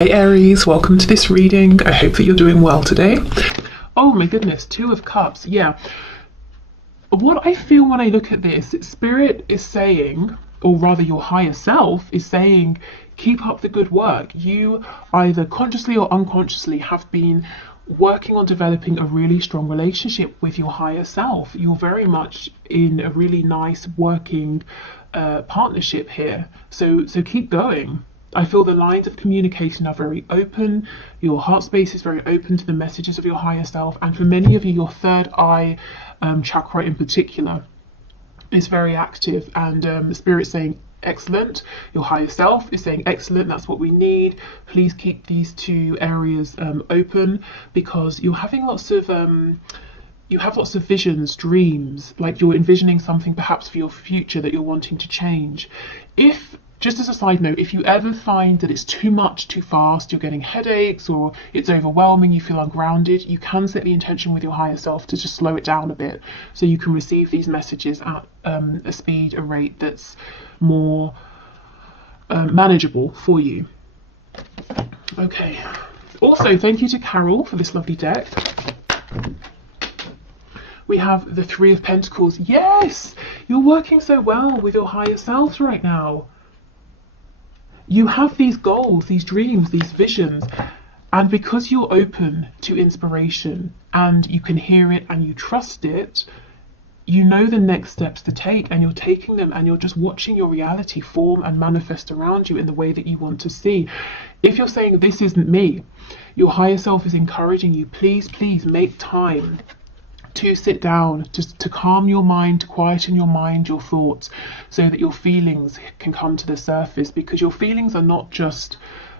Hey Aries, welcome to this reading. I hope that you're doing well today. Oh my goodness, Two of Cups. Yeah. What I feel when I look at this, Spirit is saying, or rather your higher self is saying, keep up the good work. You either consciously or unconsciously have been working on developing a really strong relationship with your higher self. You're very much in a really nice working partnership here. So keep going. I feel the lines of communication are very open. Your heart space is very open to the messages of your higher self. And for many of you, your third eye chakra in particular is very active. And Spirit's saying, excellent. Your higher self is saying, excellent. That's what we need. Please keep these two areas open, because you're having lots of you have lots of visions, dreams, like you're envisioning something perhaps for your future that you're wanting to change. Just as a side note, if you ever find that it's too much too fast, you're getting headaches or it's overwhelming, you feel ungrounded, you can set the intention with your higher self to just slow it down a bit so you can receive these messages at a speed, a rate that's more manageable for you. Okay. Also, thank you to Carol for this lovely deck. We have the Three of Pentacles. Yes! You're working so well with your higher selves right now. You have these goals, these dreams, these visions, and because you're open to inspiration and you can hear it and you trust it, you know the next steps to take, and you're taking them, and you're just watching your reality form and manifest around you in the way that you want to see. If you're saying, this isn't me, your higher self is encouraging you, please make time to sit down, to calm your mind, to quieten your mind, your thoughts, so that your feelings can come to the surface, because your feelings are not just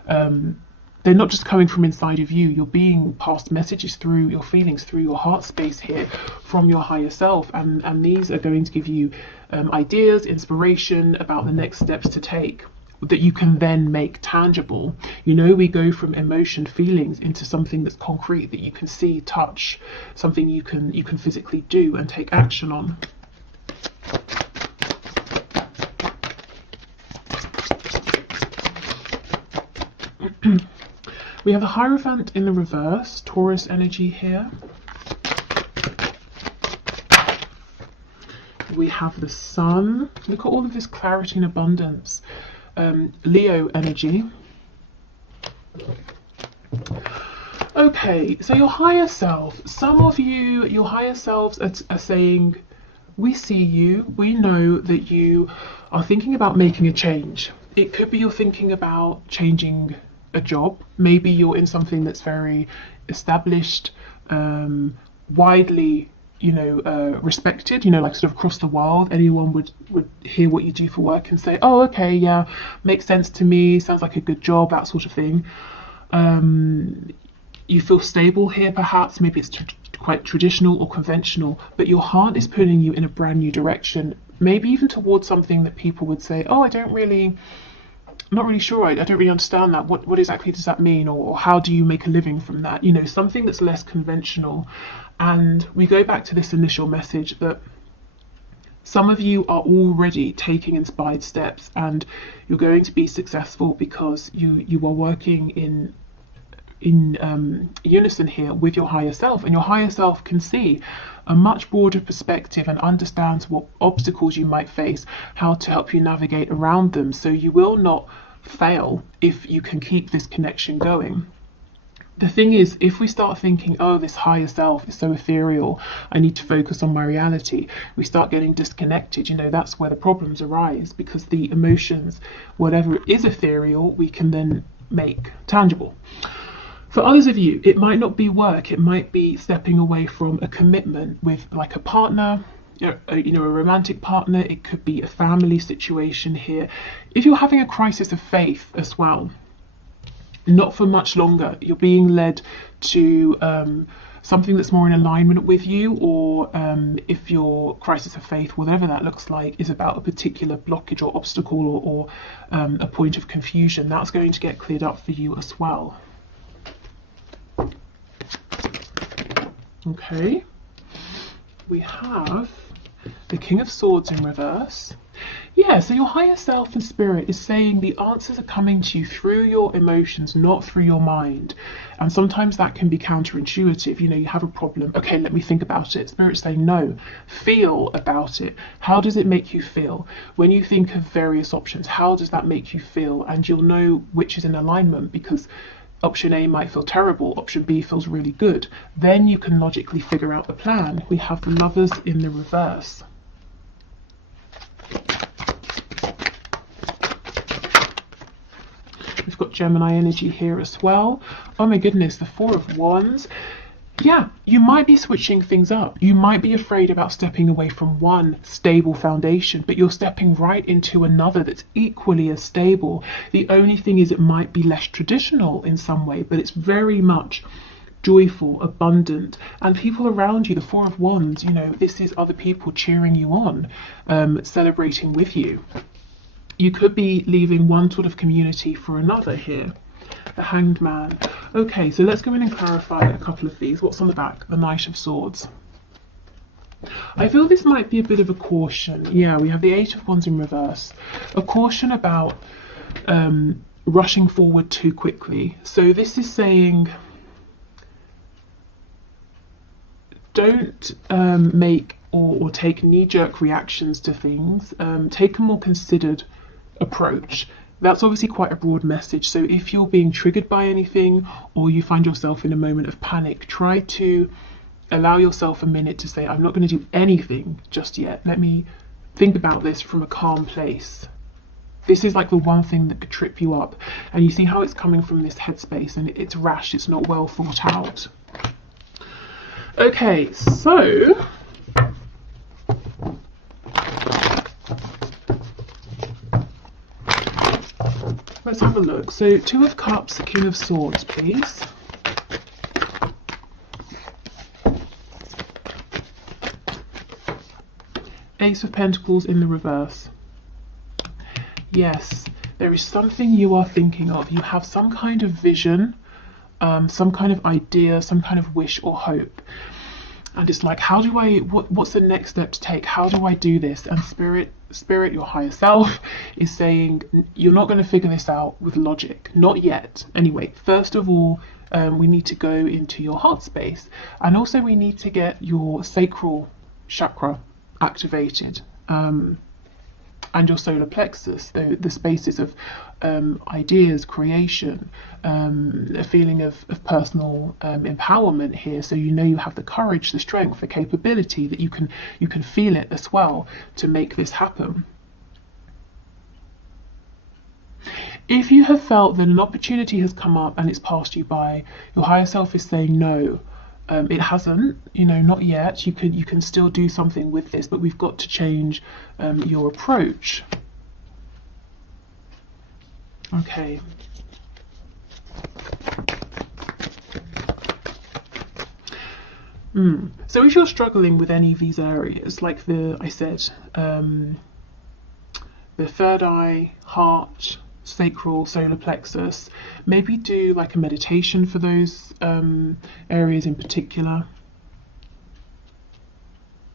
they're not just coming from inside of you. You're being passed messages through your feelings, through your heart space here, from your higher self, and these are going to give you ideas, inspiration about the next steps to take that you can then make tangible. You know, we go from emotion, feelings, into something that's concrete, that you can see, touch, something you can physically do and take action on. We have the Hierophant in the reverse, Taurus energy here. We have the Sun. Look at all of this clarity and abundance. Leo energy. Okay, so your higher self, some of you, your higher selves are saying, we see you, we know that you are thinking about making a change. It could be you're thinking about changing a job. Maybe you're in something that's very established, widely respected, like sort of across the world. Anyone would hear what you do for work and say, oh, okay, yeah, makes sense to me, sounds like a good job, that sort of thing. You feel stable here, perhaps. Maybe it's quite traditional or conventional, but your heart is pulling you in a brand new direction, maybe even towards something that people would say, oh, I'm not really sure, I don't really understand that. What exactly does that mean? Or how do you make a living from that? Something that's less conventional. And we go back to this initial message that some of you are already taking inspired steps, and you're going to be successful because you are working in unison here with your higher self, and your higher self can see a much broader perspective and understands what obstacles you might face, how to help you navigate around them. So you will not fail if you can keep this connection going. The thing is, if we start thinking, oh, this higher self is so ethereal, I need to focus on my reality, we start getting disconnected. That's where the problems arise, because the emotions, whatever is ethereal, we can then make tangible. For others of you, it might not be work, it might be stepping away from a commitment with like a partner, a romantic partner. It could be a family situation here. If you're having a crisis of faith as well, not for much longer, you're being led to something that's more in alignment with you, or if your crisis of faith, whatever that looks like, is about a particular blockage or obstacle or a point of confusion, that's going to get cleared up for you as well. Okay, we have the King of Swords in reverse. Yeah, so your higher self and spirit is saying the answers are coming to you through your emotions, not through your mind. And sometimes that can be counterintuitive. You know, you have a problem. Okay, let me think about it. Spirit's saying, no, feel about it. How does it make you feel? When you think of various options, how does that make you feel? And you'll know which is in alignment, because option A might feel terrible, option B feels really good. Then you can logically figure out the plan. We have the Lovers in the reverse. We've got Gemini energy here as well. Oh my goodness, the Four of Wands. Yeah, you might be switching things up. You might be afraid about stepping away from one stable foundation, but you're stepping right into another that's equally as stable. The only thing is it might be less traditional in some way, but it's very much joyful, abundant, and people around you, the Four of Wands, you know, this is other people cheering you on, celebrating with you. You could be leaving one sort of community for another here. The Hanged Man. Okay, so let's go in and clarify a couple of these. What's on the back? The Knight of Swords. I feel this might be a bit of a caution. Yeah, we have the Eight of Wands in reverse. A caution about rushing forward too quickly. So this is saying, don't make or take knee-jerk reactions to things. Take a more considered approach. That's obviously quite a broad message. So if you're being triggered by anything, or you find yourself in a moment of panic, try to allow yourself a minute to say, I'm not going to do anything just yet. Let me think about this from a calm place. This is like the one thing that could trip you up. And you see how it's coming from this headspace, and it's rash, it's not well thought out. Okay, so let's have a look. So Two of Cups, King of Swords, please. Ace of Pentacles in the reverse. Yes, there is something you are thinking of. You have some kind of vision, some kind of idea, some kind of wish or hope. And it's like, how do I, what's the next step to take? How do I do this? And spirit, your higher self, is saying, you're not going to figure this out with logic. Not yet. Anyway, first of all, we need to go into your heart space. And also we need to get your sacral chakra activated. And your solar plexus, the spaces of ideas, creation, a feeling of personal empowerment here. So you know you have the courage, the strength, the capability, that you can feel it as well to make this happen. If you have felt that an opportunity has come up and it's passed you by, your higher self is saying no. It hasn't, you know, not yet. You can still do something with this, but we've got to change your approach. Okay. So if you're struggling with any of these areas, like I said, the third eye, heart, sacral, solar plexus, maybe do like a meditation for those areas in particular.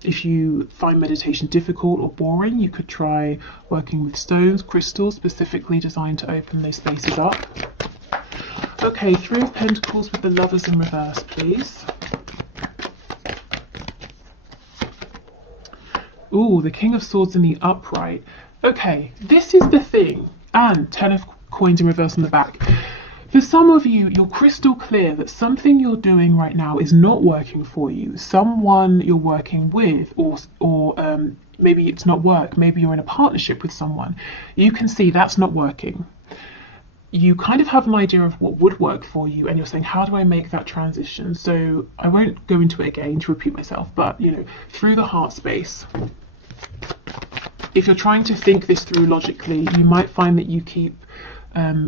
If you find meditation difficult or boring, you could try working with stones, crystals specifically designed to open those spaces up. Okay, Three of Pentacles with the Lovers in reverse, please. Ooh, the King of Swords in the upright. Okay, this is the thing. And 10 of Coins in reverse on the back. For some of you, you're crystal clear that something you're doing right now is not working for you. Someone you're working with, or maybe it's not work, maybe you're in a partnership with someone. You can see that's not working. You kind of have an idea of what would work for you, and you're saying, how do I make that transition? So I won't go into it again to repeat myself, but you know, through the heart space, if you're trying to think this through logically, you might find that you keep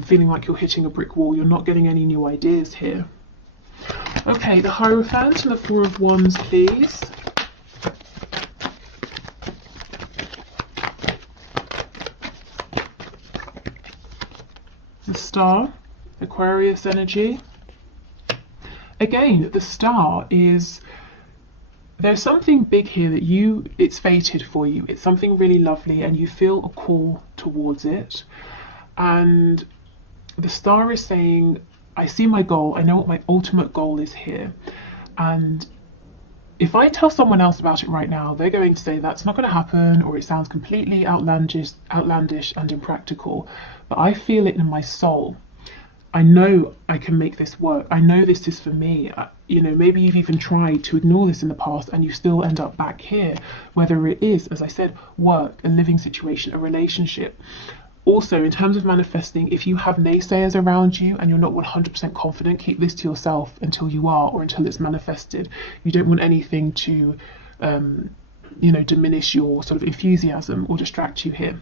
feeling like you're hitting a brick wall. You're not getting any new ideas here. Okay, the Hierophant and the Four of Wands, please. The Star, Aquarius energy. Again, the Star is there's something big here that it's fated for you. It's something really lovely and you feel a call towards it. And the star is saying, I see my goal, I know what my ultimate goal is here. And if I tell someone else about it right now, they're going to say that's not going to happen, or it sounds completely outlandish and impractical. But I feel it in my soul. I know I can make this work. I know this is for me. You know, maybe you've even tried to ignore this in the past and you still end up back here, whether it is, as I said, work, a living situation, a relationship. Also, in terms of manifesting, if you have naysayers around you and you're not 100% confident, keep this to yourself until you are, or until it's manifested. You don't want anything to, you know, diminish your sort of enthusiasm or distract you here.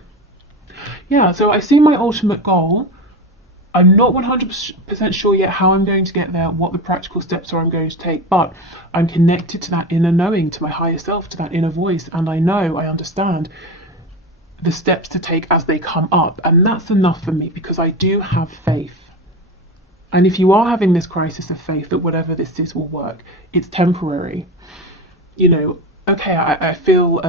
Yeah, so I see my ultimate goal. I'm not 100% sure yet how I'm going to get there, what the practical steps are I'm going to take, but I'm connected to that inner knowing, to my higher self, to that inner voice, and I know, I understand the steps to take as they come up, and that's enough for me because I do have faith. And if you are having this crisis of faith that whatever this is will work, it's temporary. You know, okay, I feel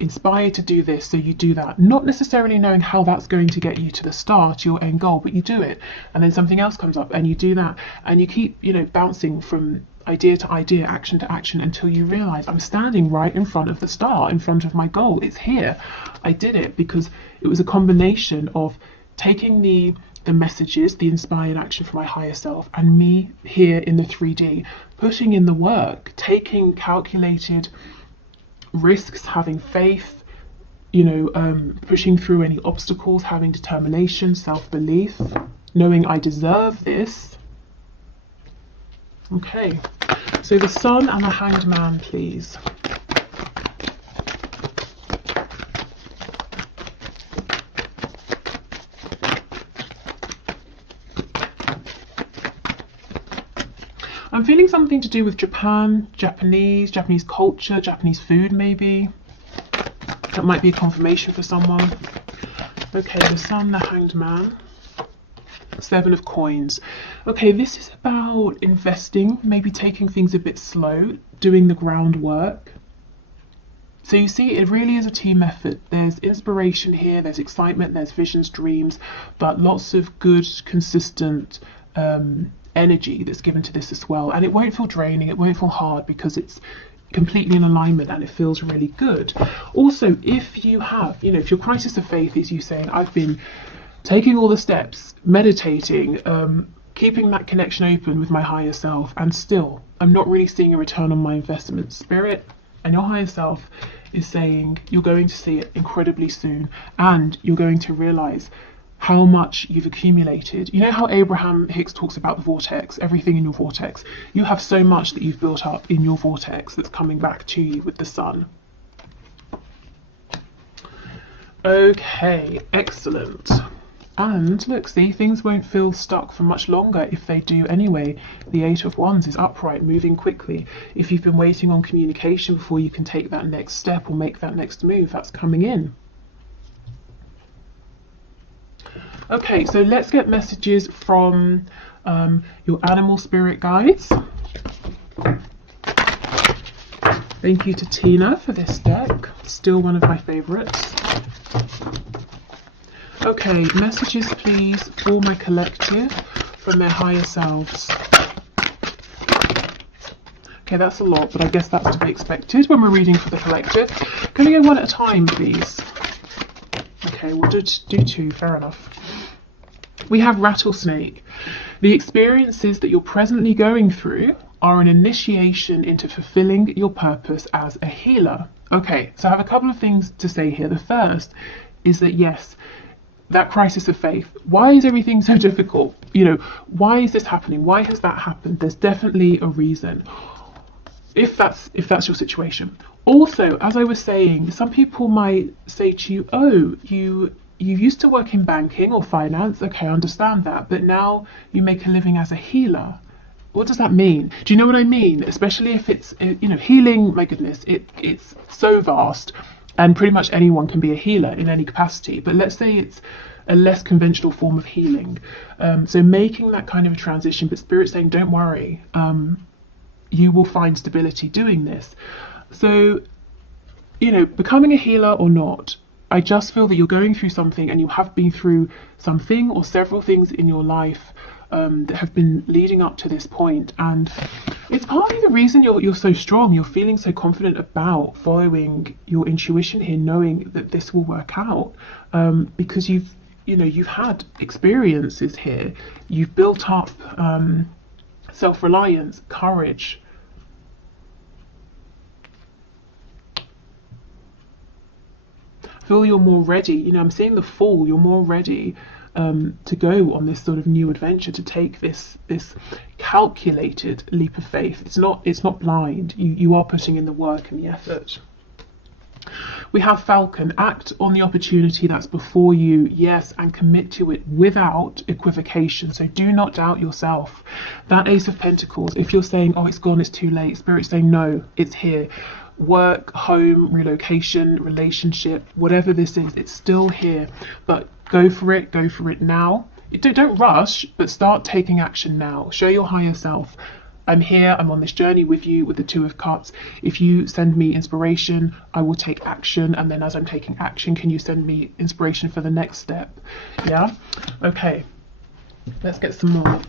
inspired to do this, so you do that, not necessarily knowing how that's going to get you to the start, to your end goal, but you do it, and then something else comes up and you do that, and you keep, you know, bouncing from idea to idea, action to action, until you realize I'm standing right in front of the star, in front of my goal. It's here. I did it because it was a combination of taking the messages, the inspired action from my higher self, and me here in the 3D, putting in the work, taking calculated risks, having faith, you know, pushing through any obstacles, having determination, self-belief, knowing I deserve this. Okay, so the Sun and the Hanged Man, please. I'm feeling something to do with Japan, Japanese culture, Japanese food maybe. That might be a confirmation for someone. Okay, the Sun, the Hanged Man. 7 of Coins. Okay, this is about investing, maybe taking things a bit slow, doing the groundwork. So you see, it really is a team effort. There's inspiration here, there's excitement, there's visions, dreams, but lots of good, consistent energy that's given to this as well. And it won't feel draining, it won't feel hard because it's completely in alignment and it feels really good. Also, if you have, you know, if your crisis of faith is you saying, I've been taking all the steps, meditating, keeping that connection open with my higher self, and still I'm not really seeing a return on my investment. Spirit and your higher self is saying you're going to see it incredibly soon, and you're going to realize how much you've accumulated. You know how Abraham Hicks talks about the vortex, everything in your vortex. You have so much that you've built up in your vortex that's coming back to you with the Sun. Okay, excellent. And look, see, things won't feel stuck for much longer if they do anyway. The 8 of Wands is upright, moving quickly. If you've been waiting on communication before you can take that next step or make that next move, that's coming in. Okay, so let's get messages from your animal spirit guides. Thank you to Tina for this deck, still one of my favorites. Okay, messages please for my collective from their higher selves. Okay, that's a lot, but I guess that's to be expected when we're reading for the collective. Can we go one at a time, please? Okay, we'll do 2, fair enough. We have Rattlesnake. The experiences that you're presently going through are an initiation into fulfilling your purpose as a healer. Okay, so I have a couple of things to say here. The first is that yes, that crisis of faith, why is everything so difficult? You know, why is this happening? Why has that happened? There's definitely a reason, if that's your situation. Also, as I was saying, some people might say to you, oh, you used to work in banking or finance. Okay, I understand that, but now you make a living as a healer. What does that mean? Do you know what I mean? Especially if it's, you know, healing, my goodness, it's so vast, and pretty much anyone can be a healer in any capacity. But let's say it's a less conventional form of healing. So making that kind of a transition, but Spirit saying, don't worry, you will find stability doing this. So, you know, becoming a healer or not, I just feel that you're going through something, and you have been through something or several things in your life that have been leading up to this point, and it's partly the reason you're so strong. You're feeling so confident about following your intuition here, knowing that this will work out, because you've had experiences here. You've built up self-reliance, courage. Feel you're more ready. You know, I'm seeing the Fool. You're more ready to go on this sort of new adventure, to take this calculated leap of faith. It's not blind. You are putting in the work and the effort. We have Falcon. Act on the opportunity that's before you, yes, and commit to it without equivocation. So do not doubt yourself. That Ace of Pentacles, if you're saying, oh, it's gone, it's too late, Spirit's saying, no, it's here. Work, home, relocation, relationship, whatever this is, it's still here. But go for it now. Don't rush, but start taking action now. Show your higher self, I'm here, I'm on this journey with you, with the Two of Cups. If you send me inspiration, I will take action. And then as I'm taking action, can you send me inspiration for the next step? Yeah? Okay. Let's get some more.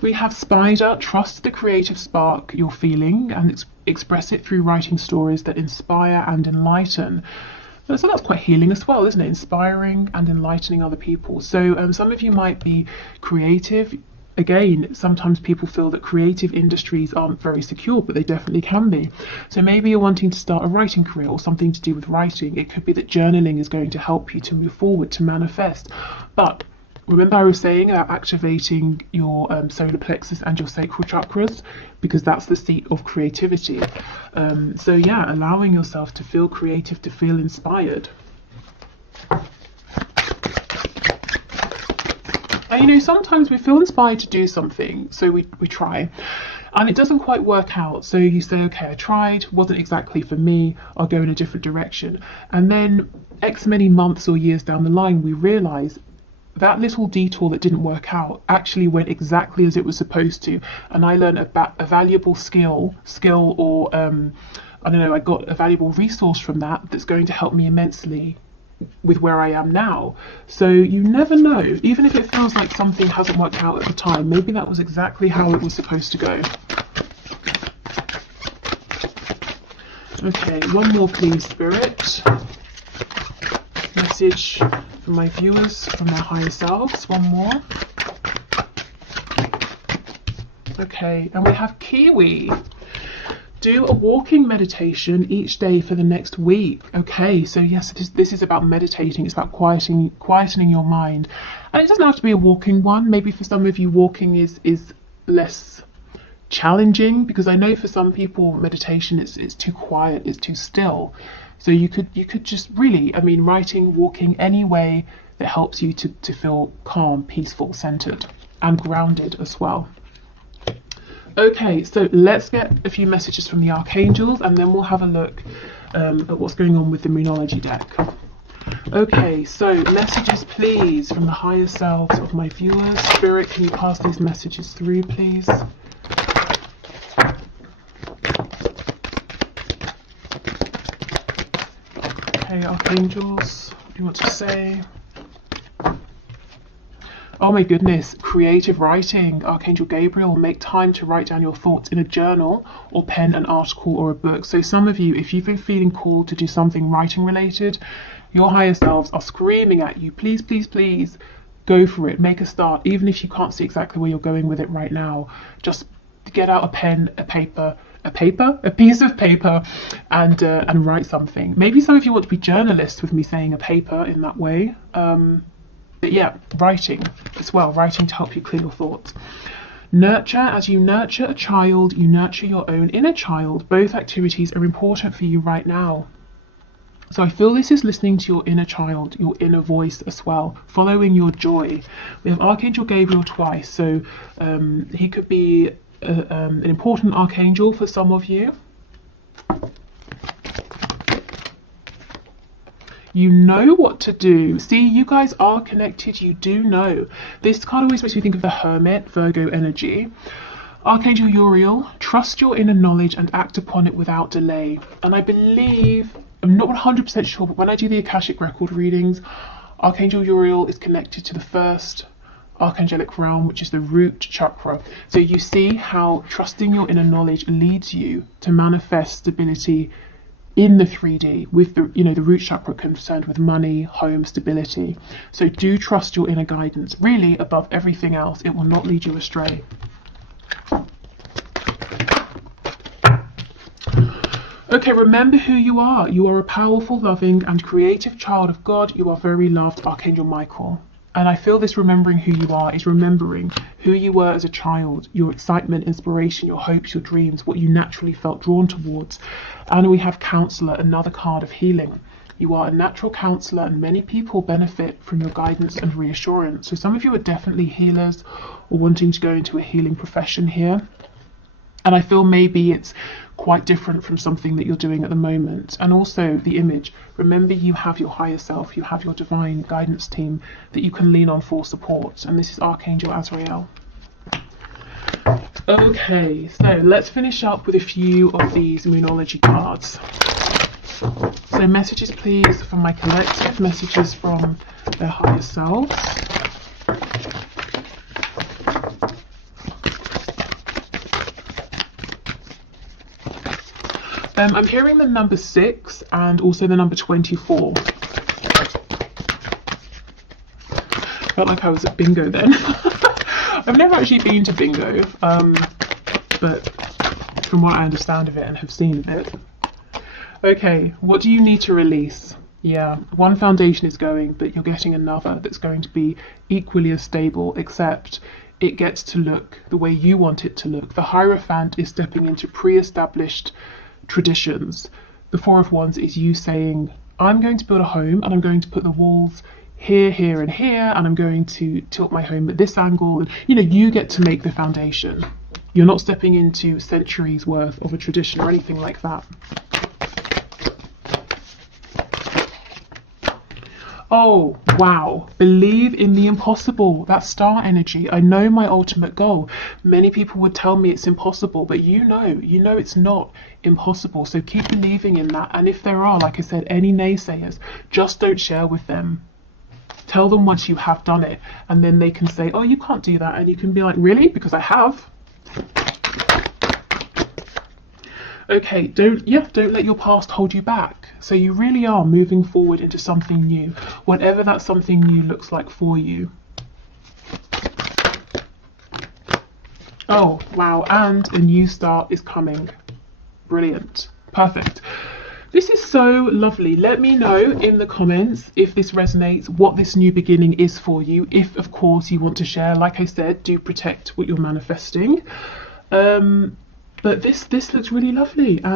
We have Spider. Trust the creative spark you're feeling and express it through writing stories that inspire and enlighten. So that's quite healing as well, isn't it? Inspiring and enlightening other people. So some of you might be creative. Again, sometimes people feel that creative industries aren't very secure, but they definitely can be. So maybe you're wanting to start a writing career or something to do with writing. It could be that journaling is going to help you to move forward, to manifest. But remember, I was saying about activating your solar plexus and your sacral chakras, because that's the seat of creativity. So yeah, allowing yourself to feel creative, to feel inspired. And you know, sometimes we feel inspired to do something, so we try, and it doesn't quite work out. So you say, okay, I tried, wasn't exactly for me, I'll go in a different direction. And then X many months or years down the line, we realize that little detour that didn't work out actually went exactly as it was supposed to, and I learned a valuable skill or I don't know, I got a valuable resource from that's going to help me immensely with where I am now. So you never know, even if it feels like something hasn't worked out at the time, maybe that was exactly how it was supposed to go. Okay, one more please, Spirit. Message for my viewers from their higher selves. One more. Okay, and we have Kiwi. Do a walking meditation each day for the next week. Okay, so yes, this is about meditating. It's about quietening your mind. And it doesn't have to be a walking one. Maybe for some of you, walking is less challenging, because I know for some people meditation it's too quiet, it's too still. So you could just really, I mean, writing, walking, any way that helps you to feel calm, peaceful, centered, and grounded as well. Okay, so let's get a few messages from the archangels, and then we'll have a look at what's going on with the Moonology deck. Okay, so messages please from the higher selves of my viewers. Spirit, can you pass these messages through, please? Okay, archangels, what do you want to say? Oh my goodness, creative writing. Archangel Gabriel, make time to write down your thoughts in a journal or pen an article or a book. So some of you, if you've been feeling called to do something writing related, your higher selves are screaming at you, please, please, please, go for it, make a start. Even if you can't see exactly where you're going with it right now, just get out a pen, a piece of paper, and write something. Maybe some of you want to be journalists with me saying a paper in that way. But yeah, writing as well, writing to help you clear your thoughts. Nurture. As you nurture a child, you nurture your own inner child. Both activities are important for you right now. So I feel this is listening to your inner child, your inner voice as well, following your joy. We have Archangel Gabriel twice, so he could be an important archangel for some of you. You know what to do. See, you guys are connected. You do know. This card always makes me think of the Hermit, Virgo energy. Archangel Uriel, trust your inner knowledge and act upon it without delay. And I believe, I'm not 100% sure, but when I do the Akashic record readings, Archangel Uriel is connected to the first archangelic realm, which is the root chakra. So you see how trusting your inner knowledge leads you to manifest stability in the 3D with the, the root chakra concerned with money, home, stability. So do trust your inner guidance. Really, above everything else, it will not lead you astray. Okay, remember who you are. You are a powerful, loving, and creative child of God. You are very loved, Archangel Michael. And I feel this remembering who you are is remembering who you were as a child, your excitement, inspiration, your hopes, your dreams, what you naturally felt drawn towards. And we have Counselor, another card of healing. You are a natural counsellor, and many people benefit from your guidance and reassurance. So some of you are definitely healers or wanting to go into a healing profession here. And I feel maybe it's quite different from something that you're doing at the moment. And also the image. Remember, you have your higher self, you have your divine guidance team that you can lean on for support. And this is Archangel Azrael. Okay, so let's finish up with a few of these Moonology cards. So messages please from my collective, messages from their higher selves. I'm hearing the number 6 and also the number 24. Felt like I was at bingo then. I've never actually been to bingo, but from what I understand of it and have seen of it. Okay, what do you need to release? Yeah, one foundation is going, but you're getting another that's going to be equally as stable, except it gets to look the way you want it to look. The Hierophant is stepping into pre-established traditions. The Four of Wands is you saying, I'm going to build a home and I'm going to put the walls here, here and here, and I'm going to tilt my home at this angle. And you get to make the foundation. You're not stepping into centuries worth of a tradition or anything like that. Oh, wow. Believe in the impossible. That's star energy. I know my ultimate goal. Many people would tell me it's impossible, but you know it's not impossible. So keep believing in that. And if there are, like I said, any naysayers, just don't share with them. Tell them once you have done it, and then they can say, oh, you can't do that. And you can be like, really? Because I have. Okay, don't let your past hold you back. So you really are moving forward into something new, whatever that something new looks like for you. Oh, wow, and a new start is coming. Brilliant. Perfect. This is so lovely. Let me know in the comments if this resonates, what this new beginning is for you. If, of course, you want to share, like I said, do protect what you're manifesting. But this looks really lovely. And